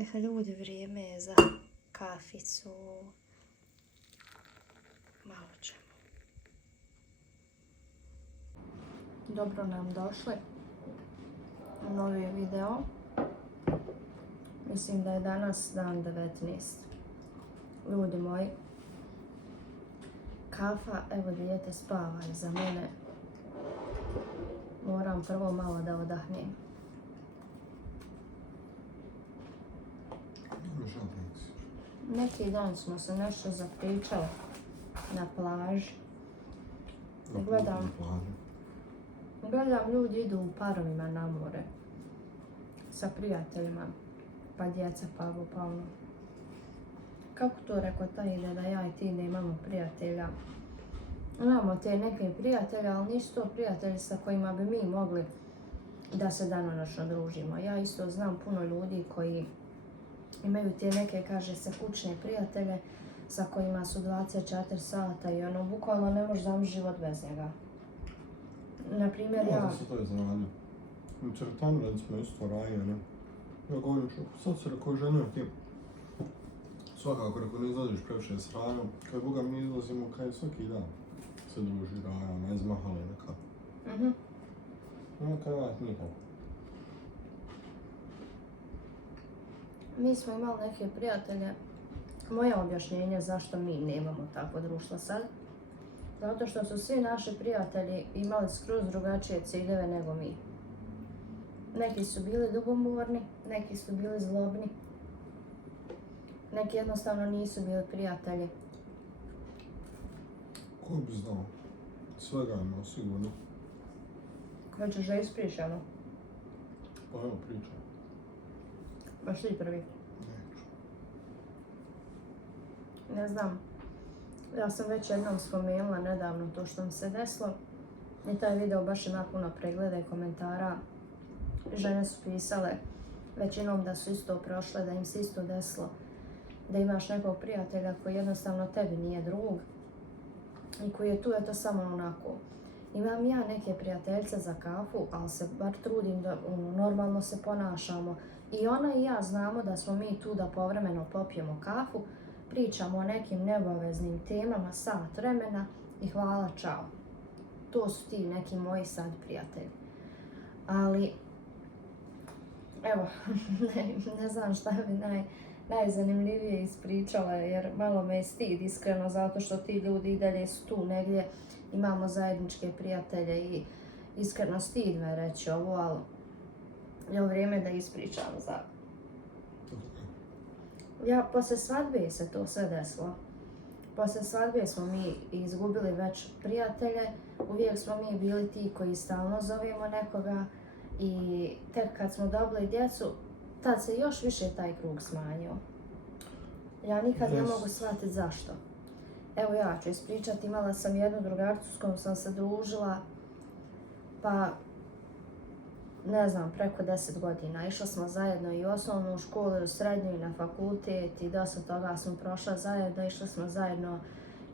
Ljudi, vrijeme je za kaficu. Malo ćemo. Dobro nam došli u novi video. Mislim da je danas dan 19. Ljudi moji, kafa, evo dijete spava iza mene. Moram prvo malo da odahnem. Neki dan smo se nešto zapričali na plaži. Gledam ljudi idu u parovima na more sa prijateljima, pa djeca pa ono. Kako to rekao taj ide da ja i ti nemamo prijatelja? Imamo te neke prijatelje, ali nisu to prijatelji sa kojima bi mi mogli da se danonoćno družimo. Ja isto znam puno ljudi koji imaju te neke, kaže se, kućne prijatelje sa kojima su 24 sata i ono, bukvalno ne možeš zamisliti život bez njega. Naprimjer, ja... Da se to je znanje. U Čertanu recimo isto raje, ne? Ja govorim sad se rekao ženio ti. Svakako, ako ne izlaziš previše s ranom, kaj Boga mi izlazimo, kaj svaki dan se druži raja, ne izmahali nekako. Kaj vas nije tako. Mi smo imali neke prijatelje. Moje objašnjenje zašto mi nemamo takvo društvo sad. Zato što su svi naši prijatelji imali skroz drugačije ciljeve nego mi. Neki su bili ljubomorni, neki su bili zlobni. Neki jednostavno nisu bili prijatelji. Ko bi znao? Svega imao sigurno. Hoćeš da ispričamo? Pa evo pričam. Baš ti prvi. Neću. Ne znam. Ja sam već jednom spomenula nedavno to što mi se desilo. I taj video baš ima puno pregleda i komentara. Žene su pisale većinom da su isto prošle, da im se isto desilo. Da imaš nekog prijatelja koji jednostavno tebi nije drug i koji je tu eto samo onako. Imam ja neke prijateljice za kafu, ali se bar trudim da normalno se ponašamo. I ona i ja znamo da smo mi tu da povremeno popijemo kafu, pričamo o nekim neobaveznim temama, sat vremena i hvala, čao. To su ti neki moji sad prijatelji. Ali, evo, ne znam šta bi najzanimljivije ispričala, jer malo me je stid iskreno, zato što ti ljudi i dalje su tu negdje, imamo zajedničke prijatelje i iskreno stid me reći ovo, ali je vrijeme da ispričam za... Poslije svadbe se to sve desilo. Poslije svadbe smo mi izgubili već prijatelje, uvijek smo mi bili ti koji stalno zovemo nekoga i tek kad smo dobili djecu, tad se još više taj krug smanjio. Ja nikad ne mogu shvatiti zašto. Evo ja ću ispričati, imala sam jednu drugaricu s kojom sam se družila, pa ne znam, preko 10 godina. Išli smo zajedno i u osnovnu školu, i u srednju, i na fakultet i dosta toga smo prošla zajedno. Išli smo zajedno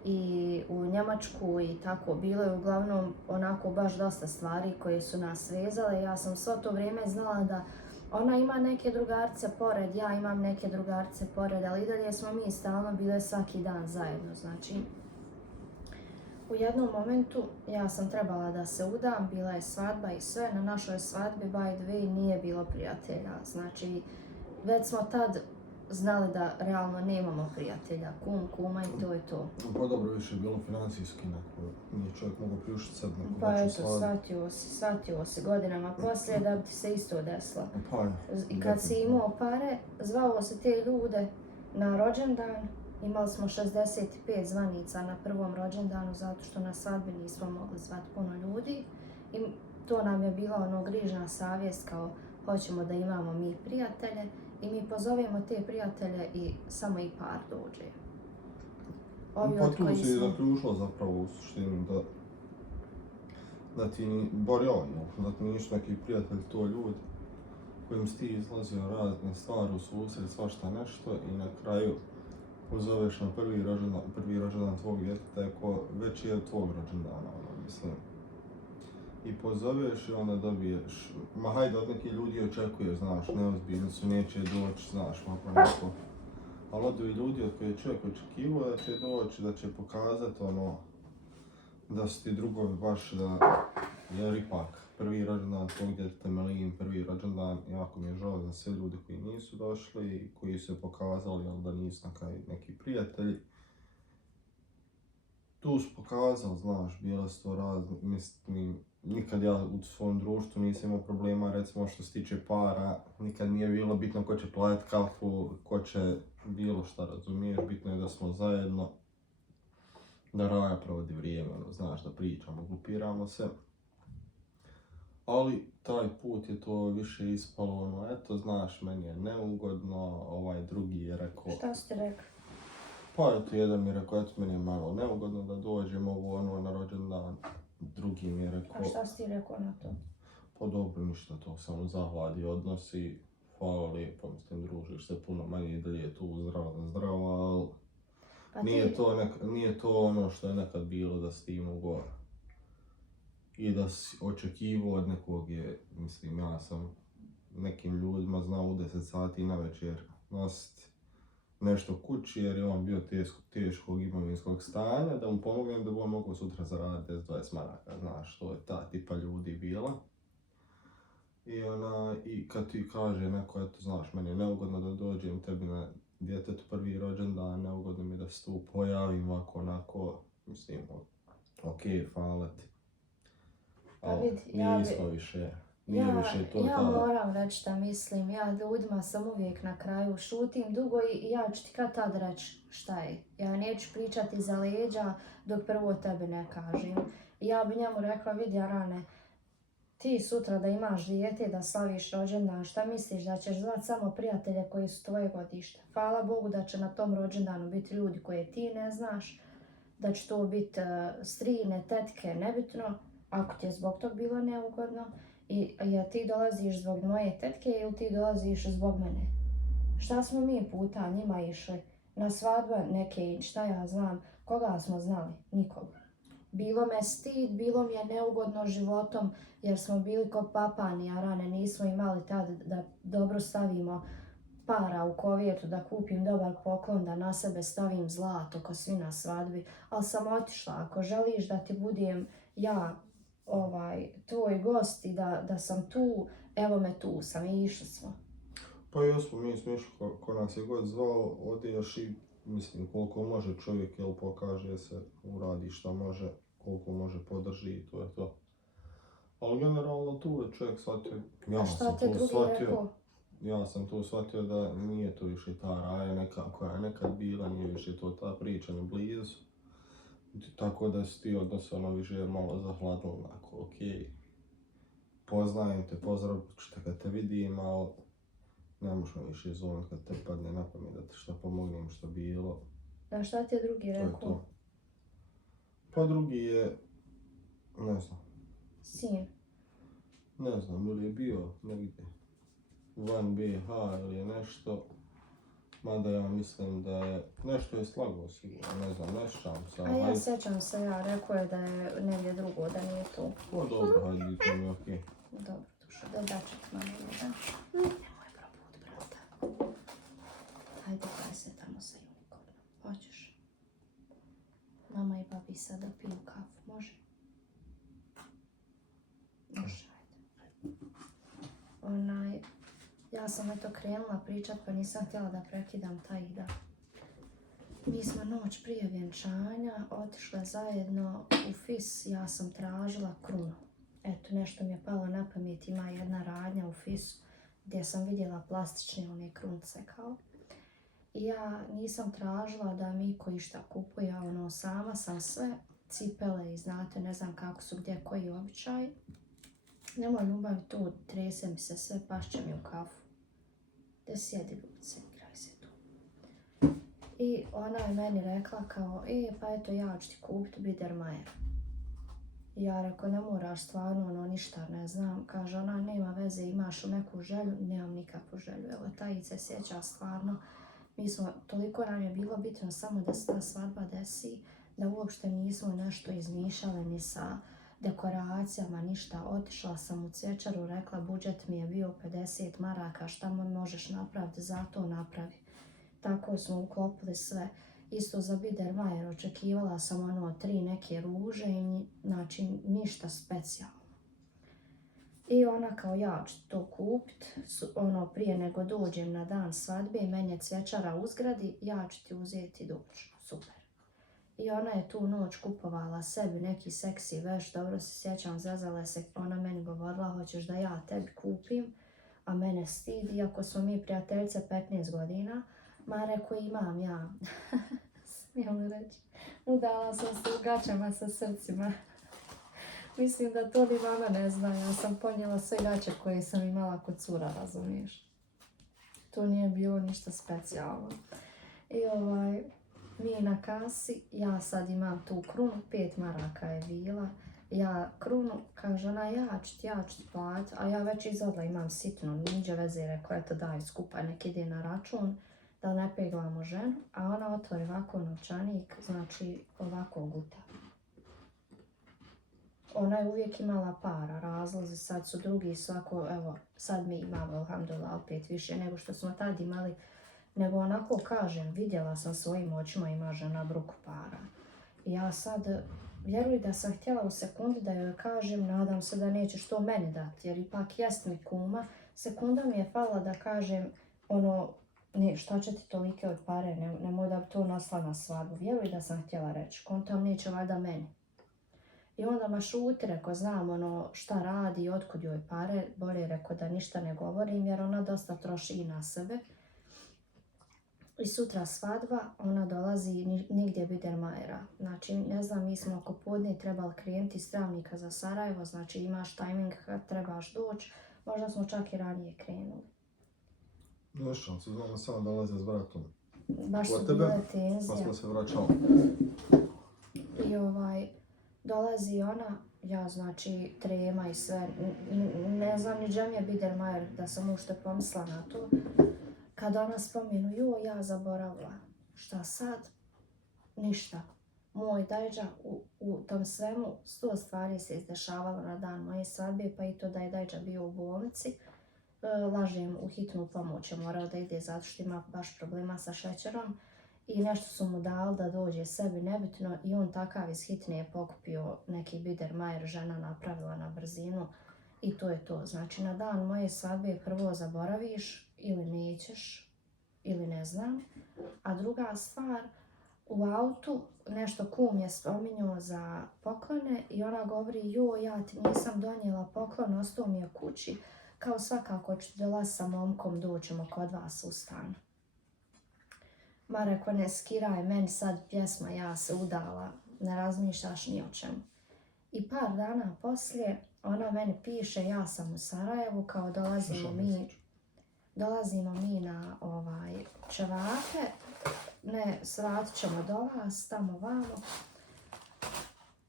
i u Njemačku i tako. Bilo je uglavnom onako baš dosta stvari koje su nas vezale. Ja sam svo to vrijeme znala da ona ima neke drugarce pored, ja imam neke drugarce pored, ali i dalje smo mi stalno bile svaki dan zajedno. Znači, u jednom momentu ja sam trebala da se udam, bila je svadba i sve. Na našoj svadbi, by the way, nije bilo prijatelja. Znači, već smo tad znali da realno nemamo prijatelja, kuma i to je to. Pa dobro, više je bilo financijski neko, nije čovjek mogao priuštiti sad neku pa veću eto, shvatio si godinama poslije da bi ti se isto desilo. Pa je. I kad si imao pare, zvao se te ljude na rođendan. Imali smo 65 zvanica na prvom rođendanu zato što na svadbi nismo mogli zvati puno ljudi. I to nam je bila ono grižna savjest kao hoćemo da imamo mi prijatelje i mi pozovemo te prijatelje i samo i par dođe. Pa tu si zaključila zapravo u suštini da ti, bar ja, da ti nisu neki prijatelji to ljudi kojim si ti izlazio razne stvari u susret, svašta nešto i na kraju pozoveš na prvi rođendan tvog djeteta, ko već je od tvog rođendana, mislim. i pozoveš i onda dobiješ, ma hajde od nekih ljudi očekuješ, znaš, neozbiljni su, neće doći, znaš, onako. Ali od ovih ljudi od koje je čovjek očekivao da će doći, da će pokazati ono, da su ti drugovi baš da, jer ipak prvi rođendan tvog djeteta Melin, prvi rođendan, jako mi je žao za sve ljudi koji nisu došli i koji su se pokazali, ali da nisu neki prijatelji. Tu su pokazali, znaš, bile su to razne, mislim, nikad ja u svom društvu nisam imao problema, recimo što se tiče para, nikad nije bilo bitno ko će platiti kafu, ko će bilo šta, razumiješ, bitno je da smo zajedno, da Raja provodi vrijeme, ono, znaš, da pričamo, glupiramo se. Ali taj put je to više ispalo, ono, eto, znaš, meni je neugodno, ovaj drugi je rekao... Šta si ti rekao? Pa eto, jedan mi je rekao, eto, meni je malo neugodno da dođem ovo, ono, na rođendan. Drugi mi je rekao... A šta si ti rekao na to? Pa dobro, ništa, to samo zahladi odnosi. Hvala lijepo, mislim, družiš se puno manje i dalje je tu zdrava, ali... Nije to ono što je nekad bilo da si ti mogao i da si očekivao od nekog je, mislim, ja sam nekim ljudima znao u 10 sati navečer nositi nešto kući jer je on bio teškog imovinskog stanja, da mu pomognem da bi on mogao sutra zaraditi 20 maraka, znaš, to je ta tipa ljudi bila. I kad ti kaže neko, eto, znaš, meni je neugodno da dođem tebi na djetetu prvi rođendan, neugodno mi da se tu pojavim ovako, onako, mislim, okej, hvala ti. Ali nismo više, nije više to Ja moram reći da mislim, ja ljudima sam uvijek na kraju šutim dugo i ja ću ti kad tad reći šta je. Ja neću pričati za leđa dok prvo tebi ne kažem. Ja bi njemu rekla, vidi Arane, ti sutra da imaš dijete, da slaviš rođendan, šta misliš da ćeš zvat samo prijatelje koji su tvoje godište? Hvala Bogu da će na tom rođendanu biti ljudi koje ti ne znaš, da će to biti strine, tetke, nebitno, ako ti je zbog tog bilo neugodno. I ti dolaziš zbog moje tetke ili ti dolaziš zbog mene? Šta smo mi puta njima išli? Na svadbe neke, šta ja znam, koga smo znali? Nikoga. Bilo me stid, bilo mi je neugodno životom jer smo bili ko papani, a rane nismo imali tad da dobro stavimo para u kovjetu, da kupim dobar poklon, da na sebe stavim zlato ko svi na svadbi. Ali sam otišla, ako želiš da ti budem ja tvoj gost i da sam tu, evo me tu sam i išli smo. Pa jesmo, mi smo išli ko nas je god zvao, odeš i mislim koliko može čovjek, jel, pokaže se, uradi šta može, koliko može podrži i to je to. Ali generalno tu je čovjek shvatio, ja sam to shvatio da nije to više ta Raja koja je nekad bila, nije više to ta priča ni blizu. Tako da si ti odnos ono više malo zahladilo, onako, okej. Poznajem te, pozdravit ću te kad te vidim, ali ne možemo više zovem kad te padne na pamet da te šta pomognem što bilo. A šta ti je drugi rekao? Pa drugi je, ne znam. Sin? Ne znam, ili je bio negdje van BiH ili je nešto. Mada ja mislim da je, nešto je slagao sigurno, ne znam, ne sjećam se. A ja sjećam se, ja rekao je da je negdje drugo, da nije tu. O dobro, hajde, to mi je okej. Dobro, dušo, da daček mami, da? Nemoj proput, brata. Hajde, kaj se tamo sa Unicornom, hoćeš? Mama i babi sada piju kafu, može? Može, hajde. Ja sam eto krenula pričat pa nisam htjela da prekidam taj da. Mi smo noć prije vjenčanja otišle zajedno u FIS, ja sam tražila krunu. Eto, nešto mi je palo na pamet, ima jedna radnja u FIS-u gdje sam vidjela plastične one krunce kao. I ja nisam tražila da mi ko išta kupuje, sama sam sve, cipele i znate, ne znam kako su gdje koji običaj. Nemoj ljubavi tu, trese mi se sve, pašće mi u kafu. Da sjedi ljubice, igraj se tu. I ona je meni rekla kao, pa eto ja ću ti kupiti Biedermeier. I ja rekao, ne moraš stvarno, ništa ne znam. Kaže ona, nema veze, imaš li neku želju? Nemam nikakvu želju. Evo, taj se sjeća stvarno. Toliko nam je bilo bitno samo da se ta svadba desi, da uopšte nismo nešto izmišljali ni sa dekoracijama, ništa. Otišla sam u cvjećaru, rekla budžet mi je bio 50 maraka, šta možeš napraviti, za to napravi. Tako smo uklopili sve. Isto za Biedermeier, očekivala sam 3 neke ruže i znači ništa specijalno. I ona kao ja ću to kupit, prije nego dođem na dan svadbe, meni je cvjećara u zgradi, ja ću ti uzeti i doći. Super. I ona je tu noć kupovala sebi neki seksi veš, dobro se sjećam, zazala se, ona meni govorila hoćeš da ja tebi kupim, a mene stid, iako smo mi prijateljice 15 godina, ma rekao imam ja, smijem li reći, udala sam se u gaćama sa srcima. Mislim da to ni mama ne zna, ja sam ponijela sve gaće koje sam imala kod cura, razumiješ. To nije bilo ništa specijalno. I mi na kasi, ja sad imam tu krunu, 5 maraka je bila. Ja krunu, kaže ona, ja ću ti platit, a ja već izadla imam sitno, niđe veze, rekao, eto daj skupaj, nek ide na račun, da ne peglamo ženu, a ona otvori ovako novčanik, znači ovako guta. Ona je uvijek imala para, razlozi, sad su drugi svako, evo, sad mi imamo, alhamdulillah, opet više nego što smo tad imali, nego onako kažem, vidjela sam svojim očima ima žena bruku para. I ja sad, vjeruj da sam htjela u sekundi da joj kažem, nadam se da nećeš to meni dati, jer ipak jest mi kuma. Sekunda mi je falila da kažem, ne, šta će ti tolike od pare, nemoj da bi to nosila na svadbu. Vjeruj da sam htjela reći, kontam neće valjda meni. I onda ma šuti, rekao, znam šta radi i otkud joj pare, bolje rekao da ništa ne govorim jer ona dosta troši i na sebe. I sutra svadba, ona dolazi nigdje Biedermeiera. Znači, ne znam, mi smo oko podne trebali krenuti iz Travnika za Sarajevo, znači imaš tajming kad trebaš doći, možda smo čak i ranije krenuli. Došao se, znamo samo dolaze s bratom. Baš su bile tenzije. Pa smo se vraćali. I dolazi ona, ja znači trema i sve, ne znam ni džem je Biedermeier da sam ušte pomisla na to. Kad ona spomenu, ja zaboravila, šta sad? Ništa. Moj dajđa u tom svemu 100 stvari se izdešavalo na dan moje svadbe, pa i to da je dajđa bio u bolnici. Lažem, u hitnu pomoć je morao da ide zato što ima baš problema sa šećerom. I nešto su mu dali da dođe sebi nebitno i on takav iz hitne je pokupio neki Biedermeier, žena napravila na brzinu i to je to. Znači na dan moje svadbe prvo zaboraviš ili nećeš ili ne znam. A druga stvar, u autu nešto kum je spominjao za poklone i ona govori ja ti nisam donijela poklon, ostao mi je kući, kao svakako ću dolaz sa momkom, doćemo kod vas u stan. Ma rekao, ne skiraj, meni sad pjesma, ja se udala, ne razmišljaš ni o čemu. I par dana poslije ona meni piše, ja sam u Sarajevu, kao dolazimo mi na Čevape, ne, svratit ćemo do vas, tamo vamo.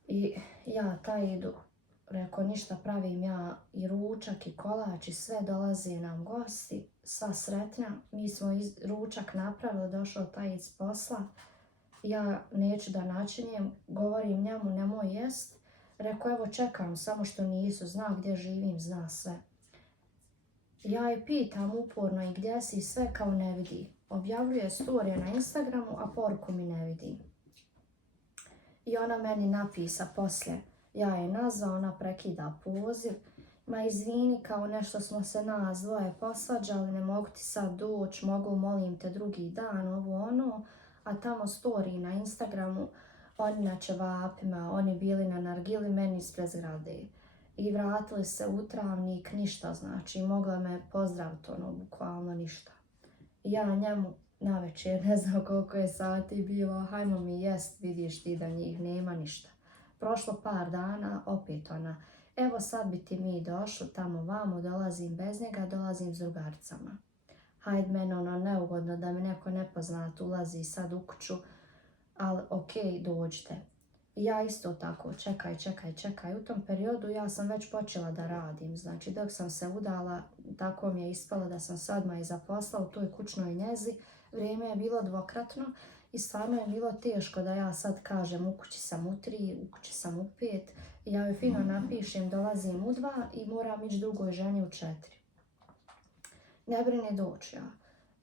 I ja idu, rekao, ništa, pravim ja i ručak i kolač i sve, dolaze nam gosti, sva sretna. Mi smo ručak napravili, došao taj iz posla. Ja neću da načinjem, govorim njemu nemoj jest. Rekao, evo čekam, samo što nisu, zna gdje živim, zna sve. Ja je pitam uporno i gdje si, sve kao ne vidi. Objavljuje storije na Instagramu, a poruku mi ne vidi. I ona meni napisa poslije. Ja je nazva, ona prekida poziv. Ma izvini, kao nešto smo se nas dvoje posvađali, ne mogu ti sad doći, mogu, molim te drugi dan, a tamo story na Instagramu, oni na Čevapima, oni bili na nargili, meni ispred zgrade. I vratili se u Travnik, ništa znači, mogla me pozdraviti, bukvalno ništa. I ja njemu navečer, ne znam koliko je sati bilo, hajmo mi jest, vidiš ti da njih nema ništa. Prošlo par dana, opet ona, evo sad bi ti mi došli tamo vamo, dolazim bez njega, dolazim s drugaricama. Hajde meni neugodno da mi neko nepoznat ulazi sad u kuću, ali okej, dođite. Ja isto tako, čekaj. U tom periodu ja sam već počela da radim. Znači, dok sam se udala, tako mi je ispalo da sam se odmah i zaposlala u toj kućnoj njezi. Vrijeme je bilo dvokratno i stvarno je bilo teško da ja sad kažem u kući sam u 3, u kući sam u 5. I ja joj fino napišem, dolazim u 2 i moram ići drugoj ženi u 4. Ne brini doći ja.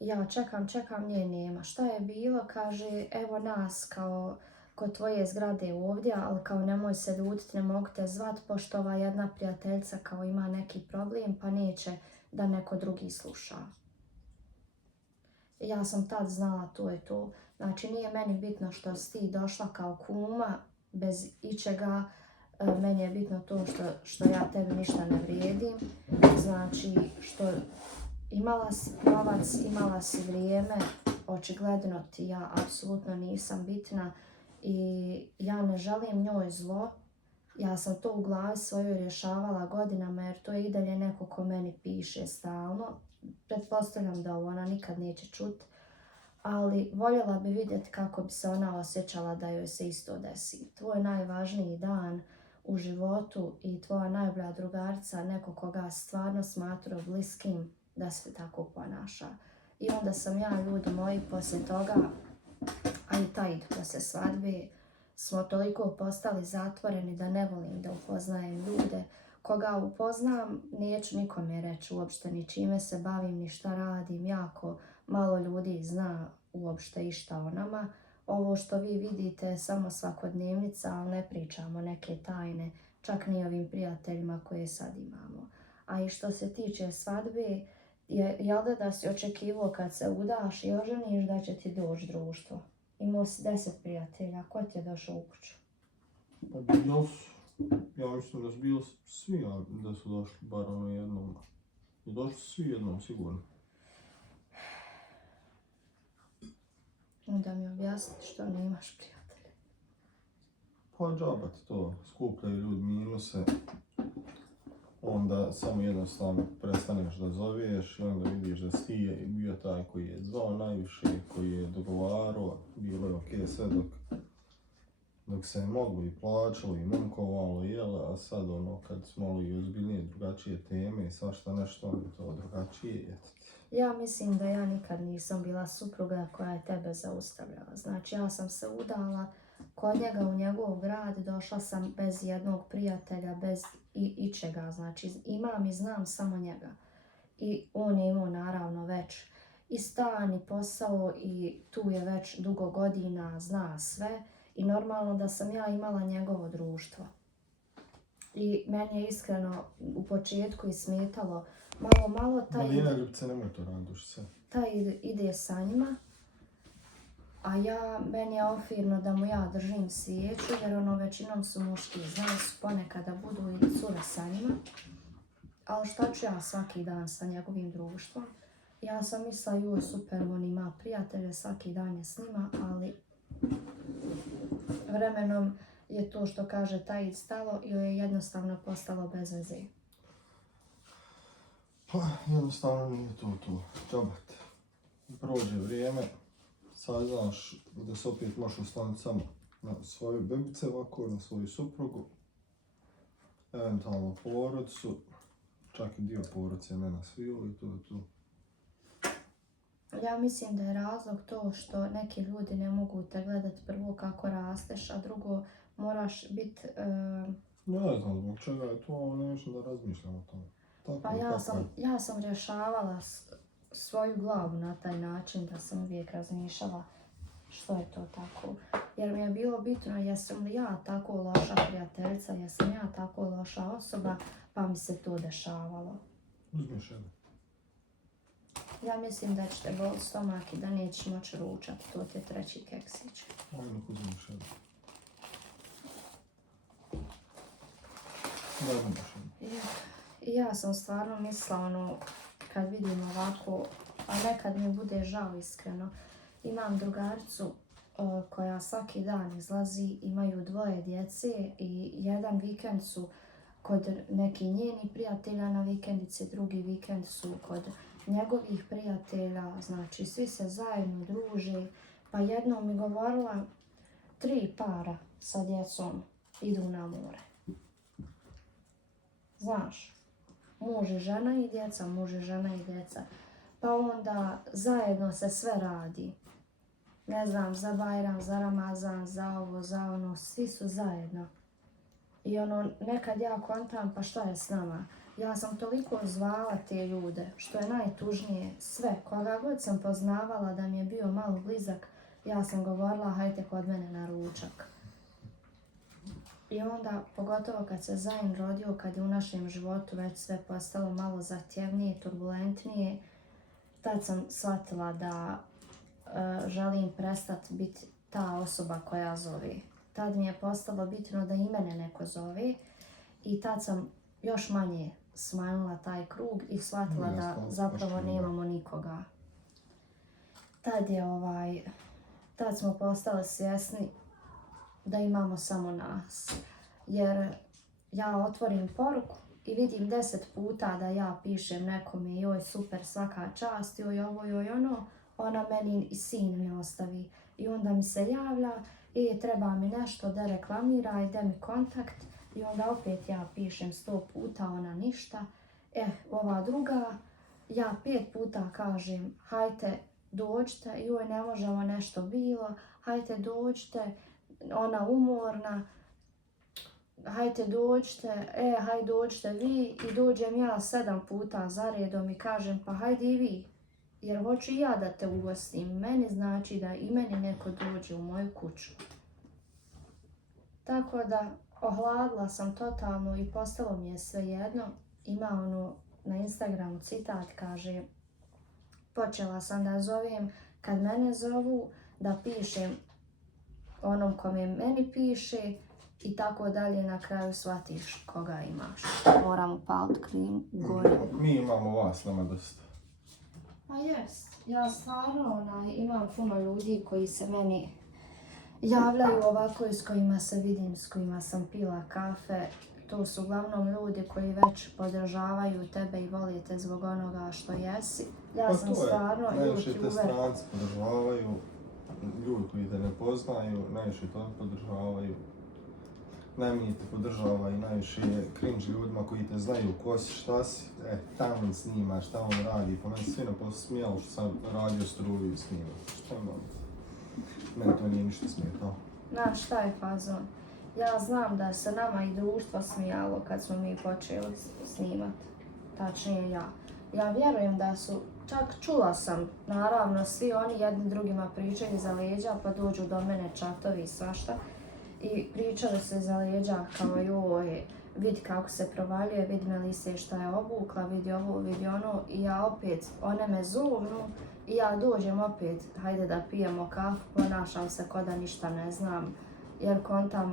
Ja čekam, nje nema. Šta je bilo? Kaže, evo nas kao kod tvoje zgrade ovdje, ali kao nemoj se ljutiti, ne mogu te zvat, pošto ova jedna prijateljica kao ima neki problem, pa neće da neko drugi sluša. Ja sam tad znala to je to. Znači, nije meni bitno što si ti došla kao kuma, bez ičega. Meni je bitno to što ja tebi ništa ne vrijedim. Znači, što imala si novac, imala si vrijeme, očigledno ti ja apsolutno nisam bitna i ja ne želim njoj zlo. Ja sam to u glavi svojoj rješavala godinama jer to je i dalje neko ko meni piše stalno. Pretpostavljam da ovo ona nikad neće čuti, ali voljela bi vidjeti kako bi se ona osjećala da joj se isto desi. Tvoj najvažniji dan u životu i tvoja najbolja drugarica, neko koga stvarno smatrao bliskim, da se tako ponaša. I onda sam ja, ljudi moji, poslije toga, a i taj poslije svadbe, smo toliko postali zatvoreni da ne volim da upoznajem ljude. Koga upoznam, neću nikome reći uopšte ni čime se bavim, ni šta radim. Jako malo ljudi zna uopšte išta o nama. Ovo što vi vidite je samo svakodnevnica, ali ne pričamo neke tajne, čak ni ovim prijateljima koje sad imamo. A i što se tiče svadbe, jel da si očekivao kad se udaš i oženiš da će ti doći društvo? Imao si 10 prijatelja, ko ti je došao u kuću? Pa bilo su, ja mislim da su bili svi, a da su došli bar ono jednom. I došli su svi jednom, sigurno. Da mi objasniš što nemaš prijatelja. Pa džaba ti to, skupljaju ljudi minuse. Onda samo jednostavno prestaneš da zoveš i onda vidiš da si ti bio taj koji je zvao najviše, koji je dogovarao, bilo je okej sve dok se je moglo i plaćalo i momkovalo, jele, a sad ono kad smo i ozbiljnije drugačije teme i svašta nešto, onda to drugačije je. Ja mislim da ja nikad nisam bila supruga koja je tebe zaustavljala. Znači ja sam se udala kod njega u njegov grad, došla sam bez jednog prijatelja, bez ičega. Znači imam i znam samo njega. I on je imao naravno već i stan i posao i tu je već dugo godina, zna sve. I normalno da sam ja imala njegovo društvo. I meni je iskreno u početku i smetalo malo taj Malina ljubce, nemoj to raduš se. Taj ide sa njima, a meni je ofirno da mu ja držim svijeću, jer ono većinom su muški, znali su ponekad da budu i cure sa njima. Ali šta ću ja svaki dan sa njegovim društvom? Ja sam mislila, joj super, on ima prijatelje, svaki dan je s njima, ali vremenom je to što kaže taj stalo i joj je jednostavno postalo bez veze. Pa jednostavno nije to. Džabat. Prođe vrijeme, saznaš da se opet možeš osloniti samo na svoje bebice ovako, na svoju suprugu, eventualno porodicu, čak i dio porodice ne na sviju i to je to. Ja mislim da je razlog to što neki ljudi ne mogu te gledati prvo kako rasteš, a drugo moraš biti... Ne znam zbog čega je to, ali neću da razmišljam o tome. Pa ja sam rješavala svoju glavu na taj način da sam uvijek razmišljala što je to tako. Jer mi je bilo bitno jesam li ja tako loša prijateljica, jesam ja tako loša osoba, pa mi se to dešavalo. Uzmiš jedan. Ja mislim da ćete bol stomak i da nećeš moći ručati, to ti je 3. keksić. Ajmo, uzmiš jedan. Da, uzmiš jedan. I ja sam stvarno mislila kad vidim ovako, a nekad mi bude žao iskreno. Imam drugaricu koja svaki dan izlazi, imaju 2 djece i jedan vikend su kod neki njeni prijatelja na vikendici, drugi vikend su kod njegovih prijatelja, znači svi se zajedno druže. Pa jednom mi govorila, 3 para sa djecom idu na more. Znaš, muž i žena i djeca, muž i žena i djeca. Pa onda zajedno se sve radi. Ne znam, za Bajram, za Ramazan, za ovo, za ono, svi su zajedno. I ono, nekad ja kontam, pa šta je s nama? Ja sam toliko zvala te ljude, što je najtužnije, sve, koga god sam poznavala da mi je bio malo blizak, ja sam govorila, hajte kod mene na ručak. I onda, pogotovo kad se Zain rodio, kad je u našem životu već sve postalo malo zahtjevnije, turbulentnije, tad sam shvatila da želim prestati biti ta osoba koja zove. Tad mi je postalo bitno da i mene neko zove i tad sam još manje smanjila taj krug i shvatila da zapravo nemamo nikoga. Tad smo postali svjesni da imamo samo nas. Jer ja otvorim poruku i vidim 10 puta da ja pišem nekome joj super svaka čast, joj ovo, joj ono, ona meni i sin mi ostavi. I onda mi se javlja, treba mi nešto da reklamira, da mi kontakt. I onda opet ja pišem 100 puta, ona ništa. Ova druga, ja 5 puta kažem, hajte dođite, joj ne možemo nešto bilo, hajte dođite, ona umorna, hajte dođite, hajde dođite vi i dođem ja 7 puta za redom i kažem pa hajde i vi. Jer hoću i ja da te ugostim, meni znači da i meni neko dođe u moju kuću. Tako da ohladila sam totalno i postalo mi je svejedno. Ima na Instagramu citat, kaže počela sam da zovem kad mene zovu, da pišem onom kome meni piše i tako dalje, na kraju shvatiš koga imaš. Moram upaliti krim gore. Mi imamo vas, nama dosta. Pa jest. Ja stvarno imam puno ljudi koji se meni javljaju ovako i s kojima se vidim, s kojima sam pila kafe. To su uglavnom ljudi koji već podržavaju tebe i vole te zbog onoga što jesi. Ja sam stvarno najviše te stranci podržavaju, ljudi koji te ne poznaju, najviše to podržavaju. Najmanje te podržava i najviše je cringe ljudima koji te znaju ko si, šta si, tamo on snima, šta on radi, pa meni svi posmijalo što sam radio struju i snimao. Šta imam? Meni to nije ništa smetalo. Znaš šta je fazon? Ja znam da se nama i društvo smijalo kad smo mi počeli snimati, tačnije ja. Ja vjerujem da su, čak čula sam, naravno svi oni jedni drugima pričaju za leđa pa dođu do mene čatovi i svašta. I pričali se za leđa kao joj, vidi kako se provaljuje, vidi Melise šta je obukla, vidi ovo, vidi ono. I ja opet, one me zovnu i ja dođem opet, hajde da pijemo kafu, ponašam se ko da ništa ne znam. Jer kontam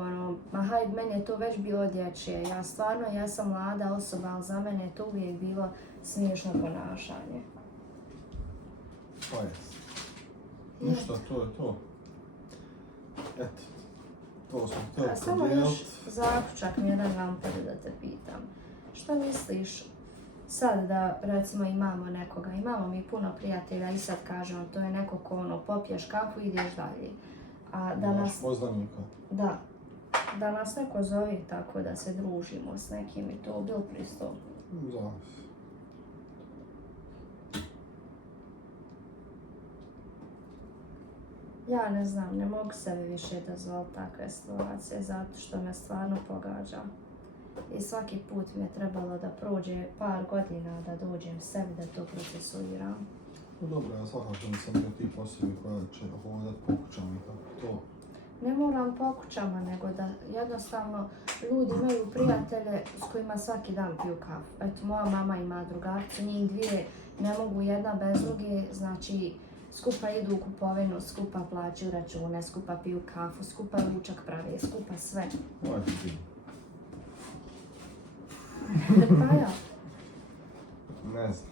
ma hajde, meni je to već bilo dječje. Ja stvarno jesam mlada osoba, ali za mene je to uvijek bilo smiješno ponašanje. Pa jest. Ništa, to je to. Eto. To smo htjeli podijeliti. Samo još zaključak mi jedan vampir da te pitam. Što misliš sad da recimo imamo nekoga, imamo mi puno prijatelja i sad kažemo to je neko ko popiješ kafu i ideš dalje. A da nas... Poznanika. Da. Da nas neko zove tako da se družimo s nekim i to bil pristup. Zavisi. Ja ne znam, ne mogu sebi više dozvoliti takve situacije zato što me stvarno pogađa. I svaki put mi je trebalo da prođe par godina da dođem sebi da to procesuiram. No dobro, ja svakako nisam bio tip osobi koja će hodat po kućama i tako to. Ne moram po kućama, nego da jednostavno ljudi imaju prijatelje s kojima svaki dan piju kafu. Eto, moja mama ima drugaricu, njih dvije ne mogu jedna bez druge, znači skupa idu u kupovinu, skupa plaćaju račune, skupa piju kafu, skupa ručak prave, skupa sve. Ovo ti ti. Pa ja. Ne znam.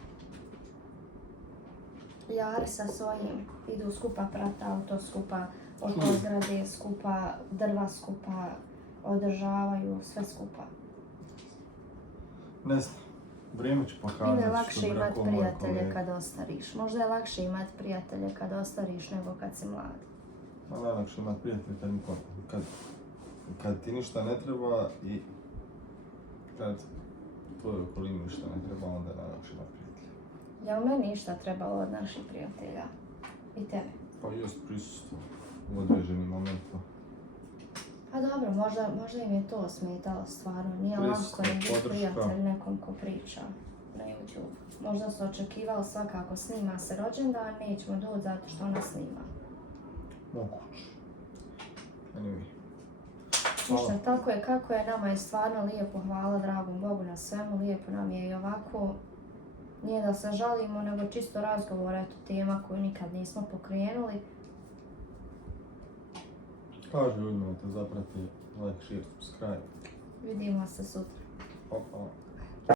Jari sa svojim idu skupa prata auto, skupa oko zgrade, skupa drva, skupa održavaju, sve skupa. Ne znam. Vrijeme će pokazati. Ili je lakše imati prijatelje kad ostariš. Možda je lakše imati prijatelje kad ostariš nego kad si mlad. Ma najlakše imat prijatelj kad ti ništa ne treba i kad tvojoj okolini ništa ne treba, onda je najlakše imat prijatelja. Jel meni ništa trebalo od naših prijatelja? I tebe? Pa jest prisustvo u određenim momentima. Pa dobro, možda im je to smetalo stvarno. Nije Prisustvo, lako ni biti podrška. prijatelj nekom ko priča na YouTube. Možda su očekivali svakako snima se rođendan, nećemo doći zato što ona snima. Moguće. Anyway. Ništa, tako je kako je, nama je stvarno lijepo, hvala dragom Bogu na svemu, lijepo nam je i ovako. Nije da se žalimo, nego čisto razgovor, eto, tema koju nikad nismo pokrenuli. Kaži ljudima da te zaprati, like, share, subscribe. Vidimo se sutra. Opa.